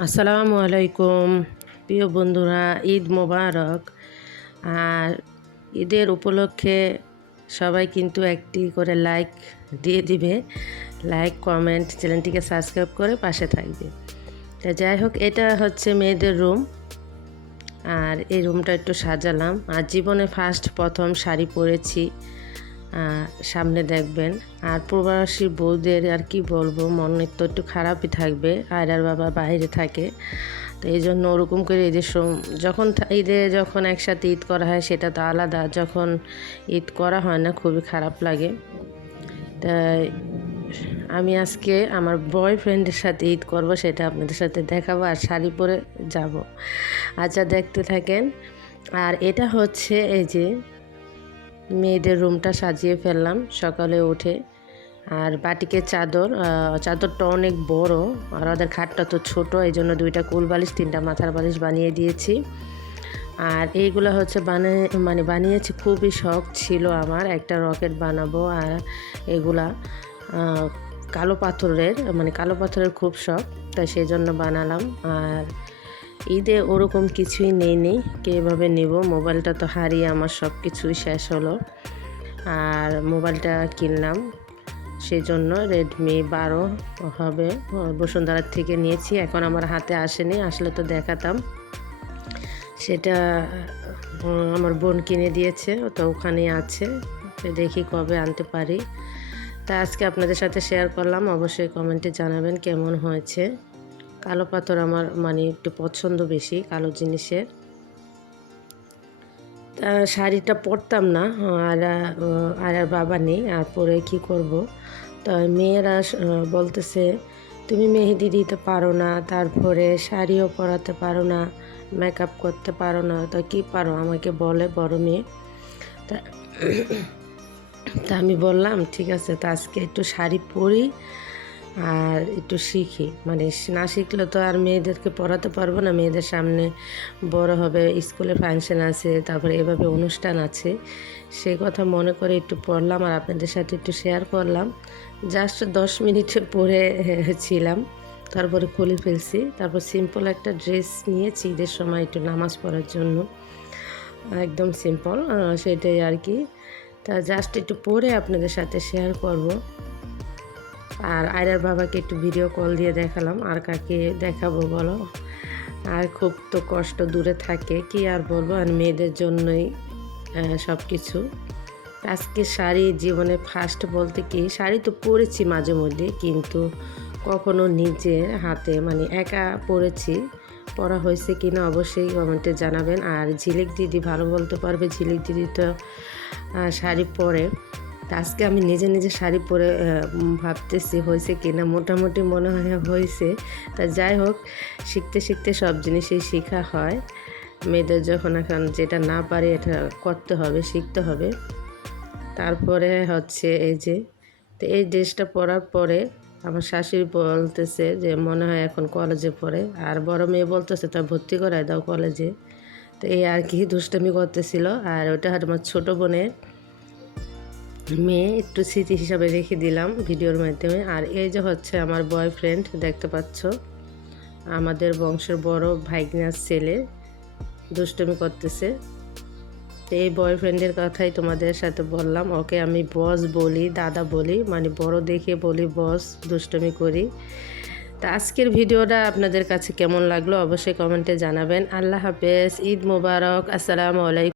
আসসালামু আলাইকুম প্রিয় বন্ধুরা, ঈদ মোবারক। আর ঈদের উপলক্ষে সবাই কিন্তু একটি করে লাইক দিয়ে দিবে, লাইক কমেন্ট, চ্যানেলটিকে সাবস্ক্রাইব করে পাশে থাকবে। তা যাই হোক, এটা হচ্ছে মেয়েদের রুম। আর এই রুমটা একটু সাজালাম। আর জীবনে প্রথম শাড়ি পরেছি, সামনে দেখবেন। আর প্রবাসী বউদের আর কি বলবো, মনে তো একটু খারাপই থাকবে। আয়রার বাবা বাইরে থাকে, তো এই জন্য ওরকম করে ঈদের যখন একসাথে ঈদ করা হয় সেটা তো আলাদা, যখন ঈদ করা হয় না খুবই খারাপ লাগে। তাই আমি আজকে আমার বয়ফ্রেন্ডের সাথে ঈদ করব, সেটা আপনাদের সাথে দেখাবো আর শাড়ি পরে যাব। আচ্ছা, দেখতে থাকেন। আর এটা হচ্ছে এই যে মেয়েদের রুমটা সাজিয়ে ফেললাম সকালে উঠে। আর বাটিকের চাদরটা অনেক বড়, আর ওদের খাটটা তো ছোট, এই জন্য 2টা কুল বালিশ 3টা মাথার বালিশ বানিয়ে দিয়েছি। আর এইগুলো হচ্ছে বানিয়েছি, খুবই শখ ছিল আমার একটা রকেট বানাবো। আর এগুলা কালো পাথরের খুব শখ, তাই সেই জন্য বানালাম। আর ঈদে ওরকম কিছুই নেই, কীভাবে নেব, মোবাইলটা তো হারিয়ে আমার সব কিছুই শেষ হলো। আর মোবাইলটা কিনলাম সেই জন্য Redmi 12 হবে, বসুন্ধরার থেকে নিয়েছি। এখন আমার হাতে আসেনি, আসলে তো দেখাতাম। সেটা আমার বোন কিনে দিয়েছে, তো ওখানেই আছে, দেখি কবে আনতে পারি। তা আজকে আপনাদের সাথে শেয়ার করলাম, অবশ্যই কমেন্টে জানাবেন কেমন হয়েছে। কালো পাথর আমার একটু পছন্দ বেশি কালো জিনিসের। তা শাড়িটা পরতাম না, আর বাবা নেই, আর পরে কি করব। তো মেয়েরা বলতেছে তুমি মেহেদি দিতে পারো না, তারপরে শাড়িও পরাতে পারো না, মেকআপ করতে পারো না, তো কি পারো আমাকে বলে, বড় মেয়ে। তা তা আমি বললাম ঠিক আছে, তা আজকে একটু শাড়ি পরি আর একটু শিখি। না শিখলে তো আর মেয়েদেরকে পড়াতে পারবো না। মেয়েদের সামনে বড় হবে, স্কুলে ফাংশন আছে, তারপরে এভাবে অনুষ্ঠান আছে, সেই কথা মনে করে একটু পড়লাম আর আপনাদের সাথে একটু শেয়ার করলাম। জাস্ট 10 মিনিটে পরে ছিলাম, তারপরে খুলে ফেলছি। তারপর সিম্পল একটা ড্রেস নিয়েছি ঈদের সময় একটু নামাজ পড়ার জন্য, একদম সিম্পল, সেটাই আর কি। তা জাস্ট একটু পরে আপনাদের সাথে শেয়ার করব। আর আয়রার বাবাকে একটু ভিডিও কল দিয়ে দেখালাম, আর কাকে দেখাবো বলো। আর খুব তো কষ্ট, দূরে থাকে, কি আর বলবো। আর মেয়েদের জন্যই সব কিছু। আজকে শাড়ি জীবনে বলতে কি, শাড়ি তো পরেছি মাঝে মধ্যে, কিন্তু কখনো নিজের হাতে একা পরেছি, পরা হয়েছে কিনা অবশ্যই কমেন্টে জানাবেন। আর ঝিলিক দিদি ভালো বলতে পারবে, ঝিলিক দিদি তো শাড়ি পরে। আজকে আমি নিজে শাড়ি পরে ভাবতেছি হয়েছে কিনা, মোটামুটি মনে হয় হয়েছে। তা যাই হোক, শিখতে শিখতে সব জিনিসই শেখা হয়। মেয়েদের যখন এখন যেটা না পারে এটা করতে হবে, শিখতে হবে। তারপরে হচ্ছে এই যে, তো এই ড্রেসটা পরার পরে আমার শাশুড়ি বলতেছে যে মনে হয় এখন কলেজে পড়ে, আর বড় মেয়ে বলতেছে তা ভর্তি করায় দাও কলেজে। তো এই আর কি দুষ্টামি করতেছিল। আর ওটা আমার ছোটো বোনের মেয়ে, একটু স্মৃতি হিসাবে রেখে দিলাম ভিডিওর মাধ্যমে। আর এই যে হচ্ছে আমার বয়ফ্রেন্ড, দেখতে পাচ্ছ, আমাদের বংশের বড় ভাইগনার ছেলে, দুষ্টুমি করতেছে। এই বয়ফ্রেন্ডের কথাই তোমাদের সাথে বললাম, ওকে আমি বস বলি, দাদা বলি, বড় দেখে বলি বস, দুষ্টুমি করি। তা আজকের ভিডিওটা আপনাদের কাছে কেমন লাগলো অবশ্যই কমেন্টে জানাবেন। আল্লাহ হাফেজ, ঈদ মোবারক, আসসালামু আলাইকুম।